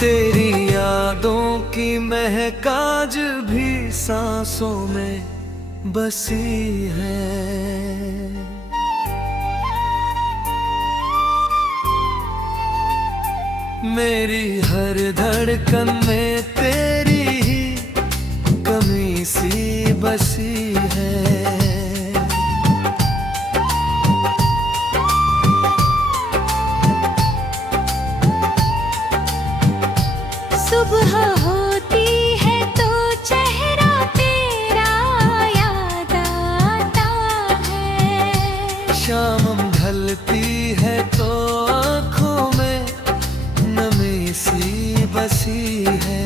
तेरी यादों की महक आज भी सांसों में बसी है। मेरी हर धड़कन में तेरी ही कमी सी बसी है। सुबह होती है तो चेहरा तेरा याद आता है। शाम ढलती है तो आँखों में नमी सी बसी है।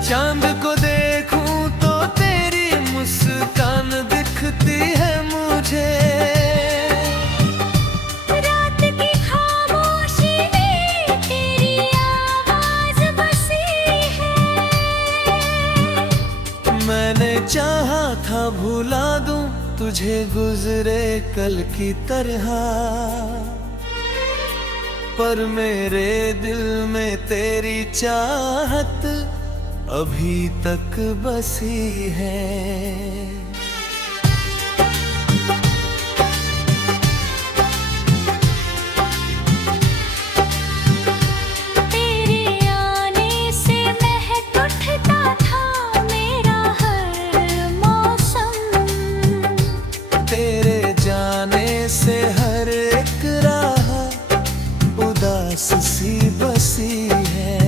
चांद को देखूं तो तेरी मुस्कान दिखती है मुझे। रात की खामोशी में तेरी आवाज बसी है। मैंने चाहा था भुला दूं तुझे गुजरे कल की तरह, पर मेरे दिल में तेरी चाहत अभी तक बसी है। तेरे आने से महक उठता था मेरा हर मौसम। तेरे जाने से हर एक राह उदास सी बसी है।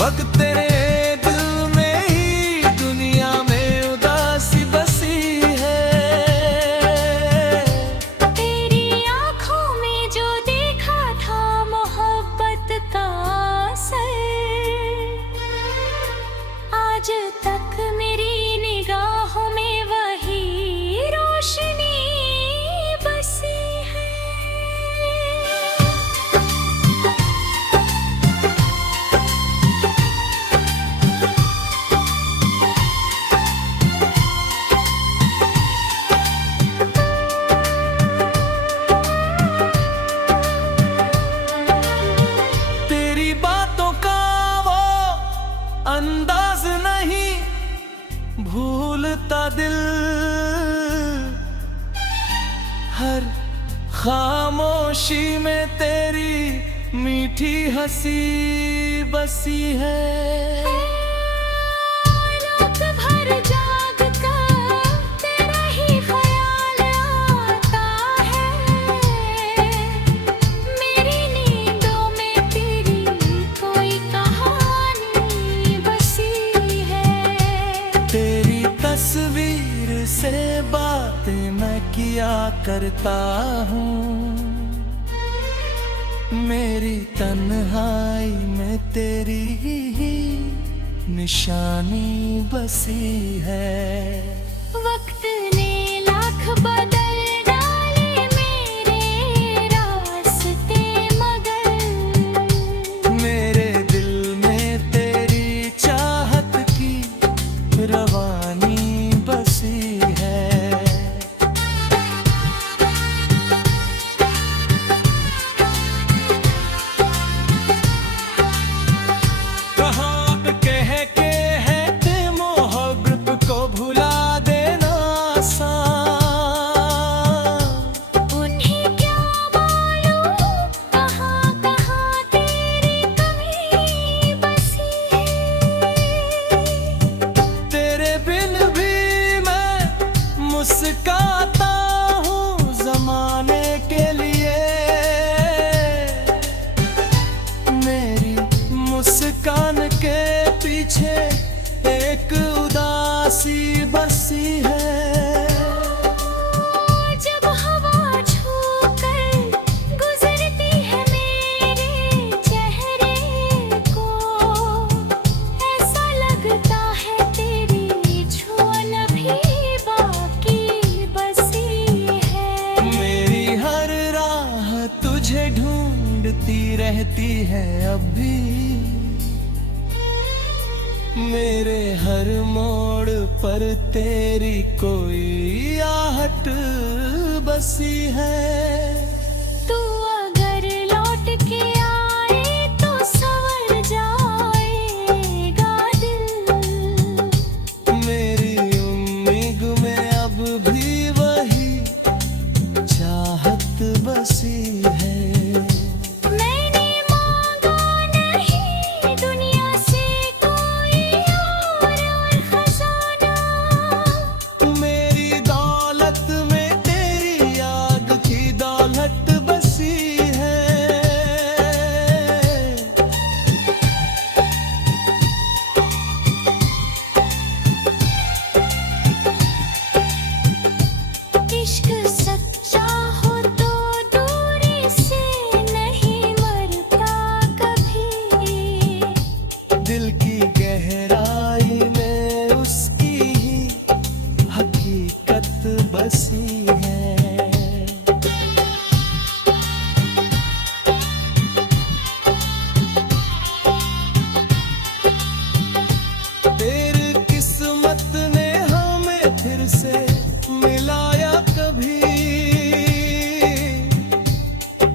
वक्त तेरे दिल में ही दुनिया में उदासी बसी है। तेरी आँखों में जो देखा था मोहब्बत का असर, आज तक मेरी निगाहों में वही रोशनी बसी है। अंदाज नहीं भूलता दिल, हर खामोशी में तेरी मीठी हंसी बसी है। रात भर जाग कर तेरा ही ख्याल आता है। मेरी नींदों में तेरी कोई कहानी बसी है। तेरी तस्वीर से बातें मैं किया करता हूँ। मेरी तन्हाई में तेरी ही निशानी बसी है। वक्त ने लाख बदल डाले मेरे रास्ते, मगर मेरे दिल में तेरी चाहत की रवानी बसी है। मुस्काता हूँ ज़माने के लिए। मेरी मुस्कान के पीछे एक उदासी बसी है। जब हवा छूकर गुजरती है मेरे चेहरे को, ऐसा लगता है तेरी छुअन भी बाकी बसी है। मेरी हर राह तुझे ढूंढती रहती पर तेरी कोई आहट बसी है। तू अगर लौट के आए तो संवर जाएगा दिल। मेरी उम्मीद में अब भी वही चाहत बसी है। मैंने मांगा नहीं दुनिया से कोई और खजाना। मेरी दौलत में तेरी याद की दौलत बसी है। इश्क सच्चा हो तो दूरी से नहीं मरता कभी। दिल की गहराई में उसकी ही हकीकत बसी है। तेरी किस्मत ने हमें फिर से मिलाया कभी,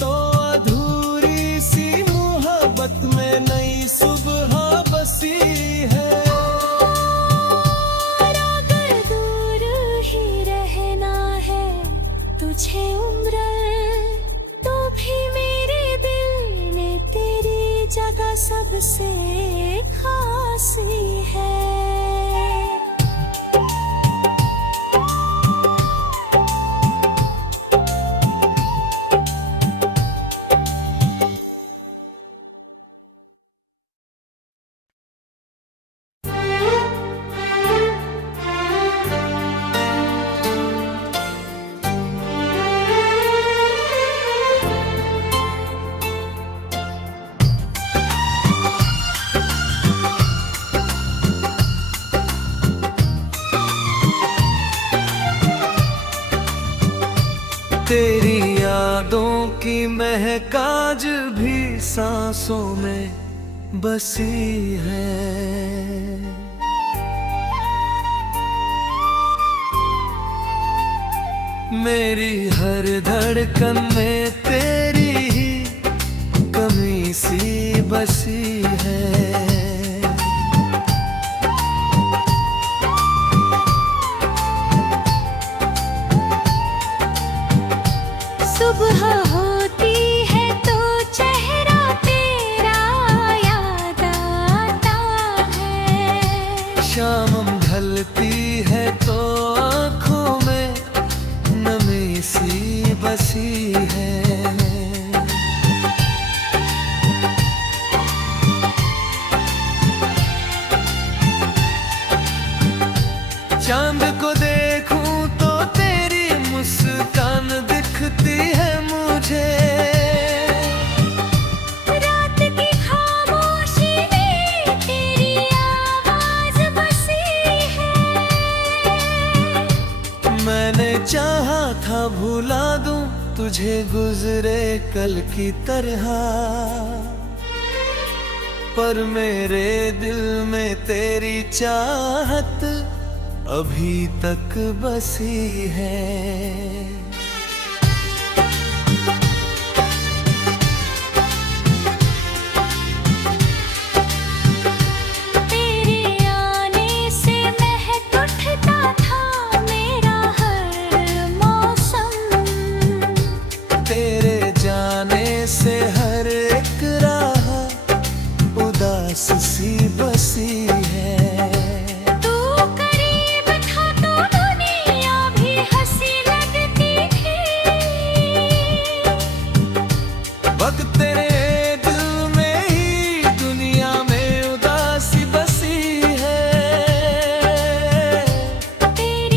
तो अधूरी सी मोहब्बत में नई सुबह बसी है। और अगर दूर ही रहना है तुझे उम्र, तो भी मेरे दिल में तेरी जगह सबसे खासी है। तेरी यादों की महक आज भी सांसों में बसी है। मेरी हर धड़कन में तेरी ही कमी सी बसी है। सुबह होती है तो चेहरा तेरा याद आता है। शाम ढलती है तो आँखों में नमी सी बसी है। चांद को देखूं तो तेरी मुस्कान दिखती है मुझे। रात की खामोशी में तेरी आवाज बसी है। मैंने चाहा था भुला दूं तुझे गुजरे कल की तरह, पर मेरे दिल में तेरी चाहत अभी तक बसी है। तेरे आने से महक उठता था मेरा हर मौसम। तेरे जाने से हर एक राह उदास सी बसी है। तू करीब था तो दुनिया भी हंसी लगती थी। वक्त तेरे दिल में ही दुनिया में उदासी बसी है। तेरी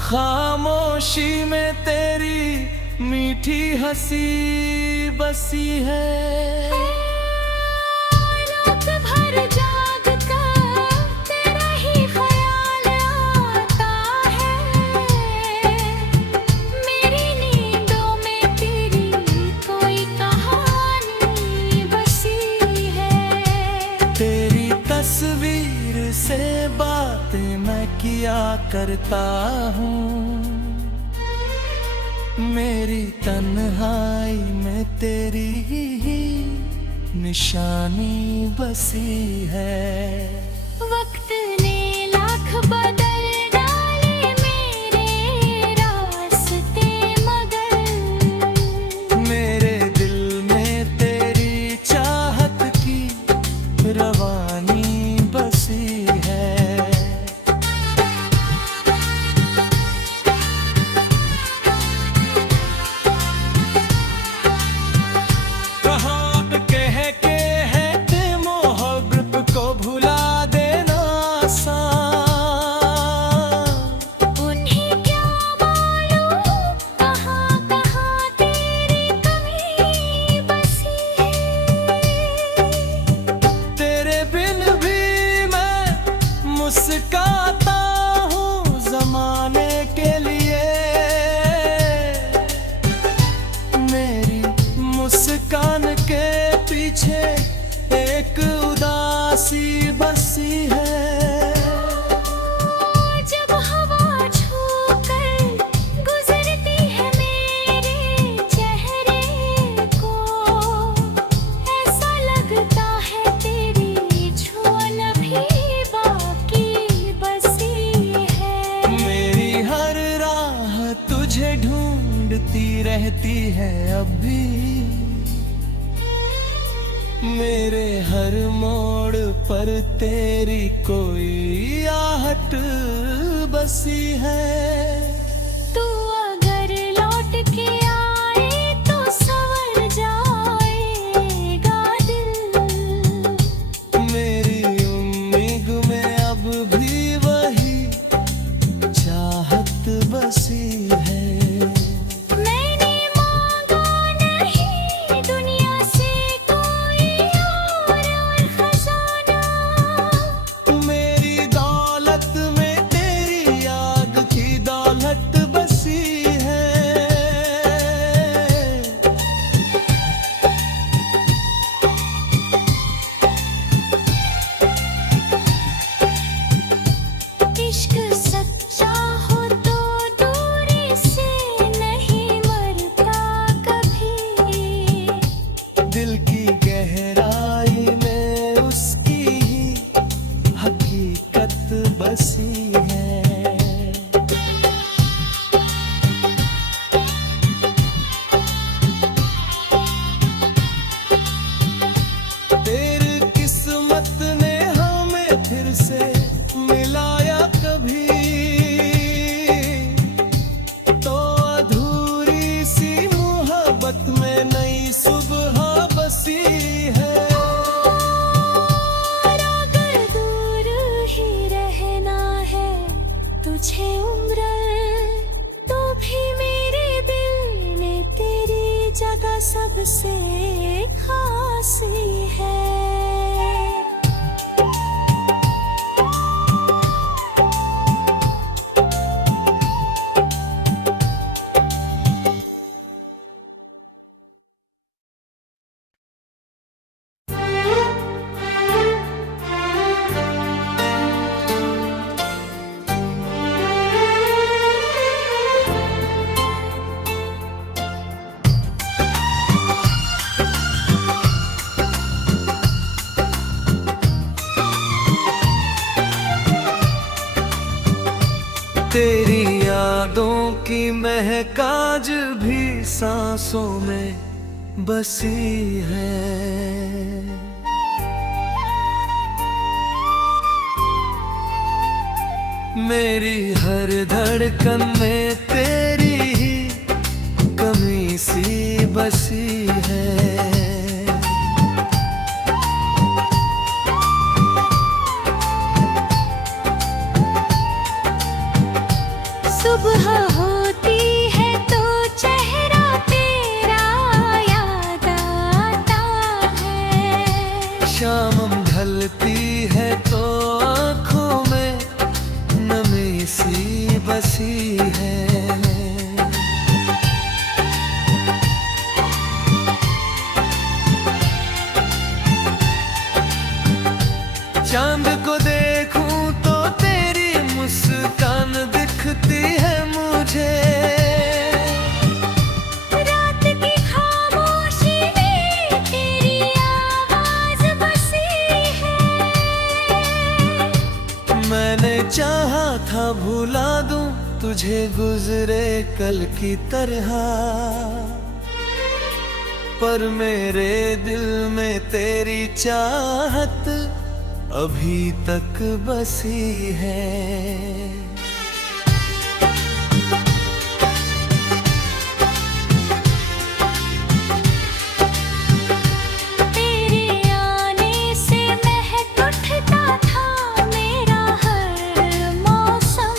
खामोशी में तेरी मीठी हंसी बसी है। रात भर जाग कर तेरा ही ख्याल आता है। मेरी नींदों में तेरी कोई कहानी बसी है। तेरी तस्वीर से बातें मैं किया करता हूँ। मेरी तन्हाई में तेरी ही निशानी बसी है। वक्त ने लाख बदल डाले मेरे रास्ते, मगर मेरे दिल में तेरी चाहत की रवानी बसी है। मुस्काता हूँ ज़माने के लिए। मेरी मुस्कान के पीछे एक उदासी बसी है। जब हवा छूकर गुजरती है मेरे चेहरे को, ऐसा लगता है तेरी छुअन भी तुझे ढूंढती रहती है अब भी। मेरे हर मोड़ पर तेरी कोई आहट बसी है। तू अगर लौट के आए तो संवर जाएगा दिल। मेरी उम्मीद में अब भी वही चाहत बसी है। मैंने मांगा नहीं दुनिया से कोई और खजाना। मेरी दौलत में तेरी याद की दौलत बसी है। इश्क सच्चा हो तो दूरी से नहीं मरता कभी। दिल की गहराई में उसकी ही हकीकत बसी है। तेरी किस्मत ने हमें फिर से मिलाया कभी, तो अधूरी सी मोहब्बत में नई सुबह बसी है। और अगर दूर ही रहना है तुझे उम्र, तो भी मेरे दिल में तेरी जगह सबसे खासी है। तेरी यादों की महक आज भी सांसों में बसी है। मेरी हर धड़कन में तेरी ही कमी सी बसी है। सुबह होती है तो चेहरा तेरा याद आता है। शाम ढलती है तो आँखों में नमी सी बसी है। चांद को देखूं तो तेरी मुस्कान दिखती है मुझे। रात की खामोशी में तेरी आवाज बसी है। मैंने चाहा था भुला दूं तुझे गुजरे कल की तरह, पर मेरे दिल में तेरी चाहत अभी तक बसी है। तेरे आने से महक उठता था मेरा हर मौसम।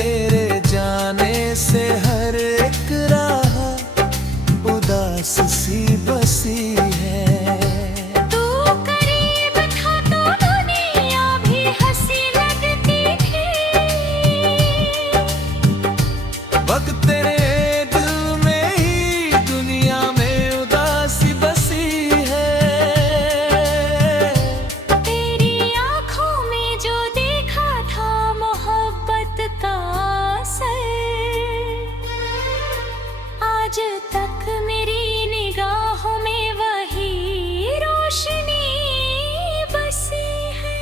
तेरे जाने से हर एक राह उदास सी बसी है। वक्त तेरे दिल में ही दुनिया में उदासी बसी है। तेरी आँखों में जो देखा था मोहब्बत का असर, आज तक मेरी निगाहों में वही रोशनी बसी है।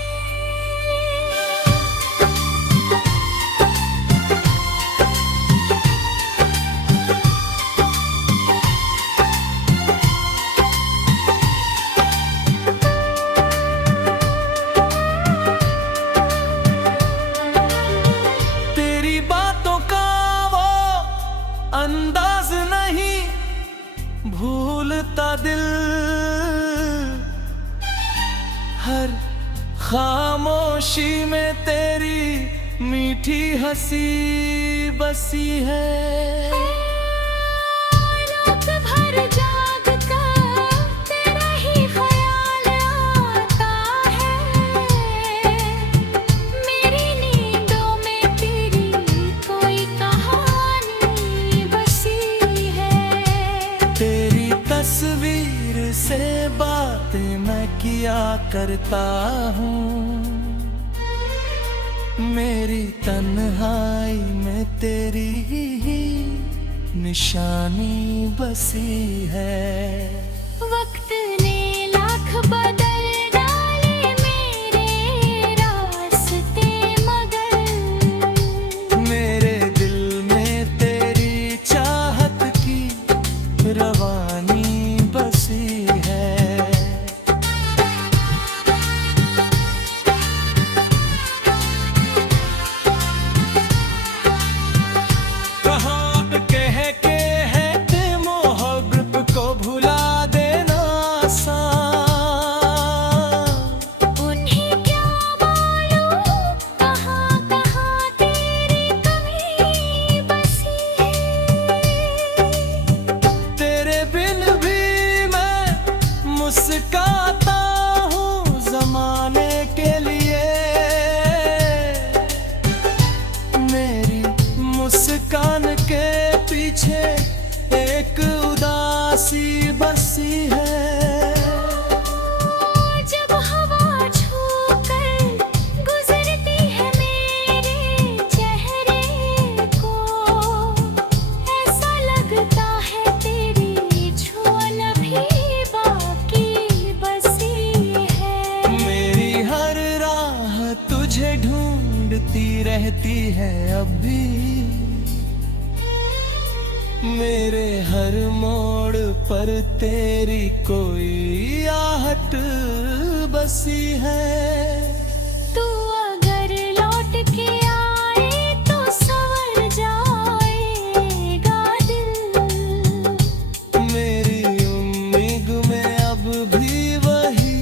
अंदाज नहीं भूलता दिल, हर खामोशी में तेरी मीठी हंसी बसी है। रात भर जाग कर तेरा ही ख्याल आता है। मेरी नींदों में तेरी कोई कहानी बसी है। तेरी तस्वीर से बातें मैं किया करता हूँ, मेरी तन्हाई में तेरी ही निशानी बसी है। वक्त ने लाख बदल डाले मेरे रास्ते, मगर मेरे दिल में तेरी चाहत की रवानी बसी है। मुस्काता हूँ जमाने के लिए, मेरी मुस्कान के पीछे एक उदासी बसी है। जब हवा छूकर गुजरती है मेरे चेहरे को, ऐसा लगता है तेरी छुअन भी ढूंढती रहती है अब भी, मेरे हर मोड़ पर तेरी कोई आहट बसी है। तू अगर लौट के आए तो संवर जाएगा दिल, मेरी उम्मीद में अब भी वही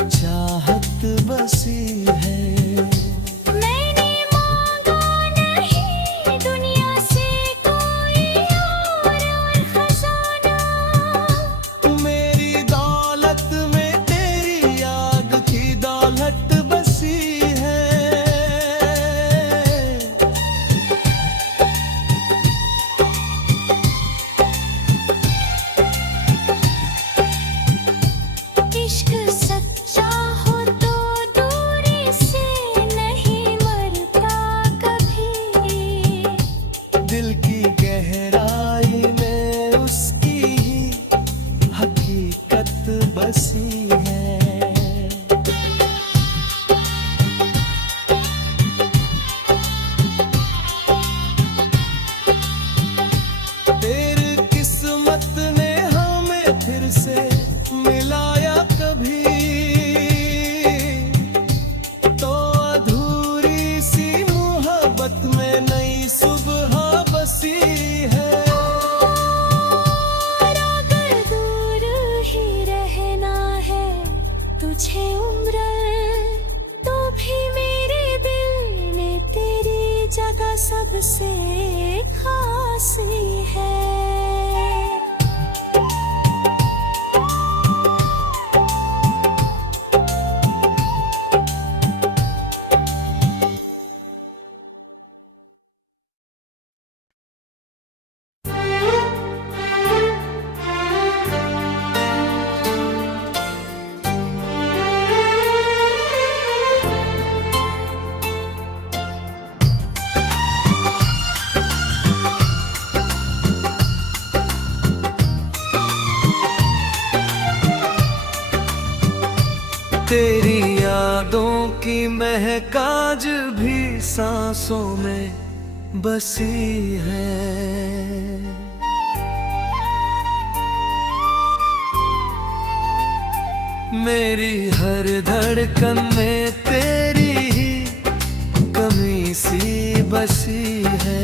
चाहत बसी है। मैंने मांगा सबसे खासी है। तेरी यादों की महक आज भी सांसों में बसी है। मेरी हर धड़कन में तेरी ही कमी सी बसी है।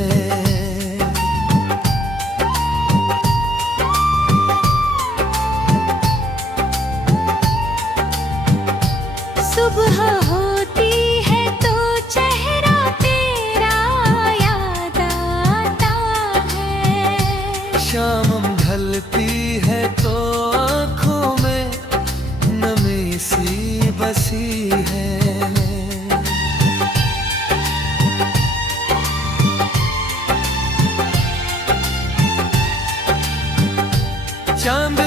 सुबह होती है तो चेहरा तेरा याद आता है। शाम ढलती है तो आँखों में नमी सी बसी है। चांद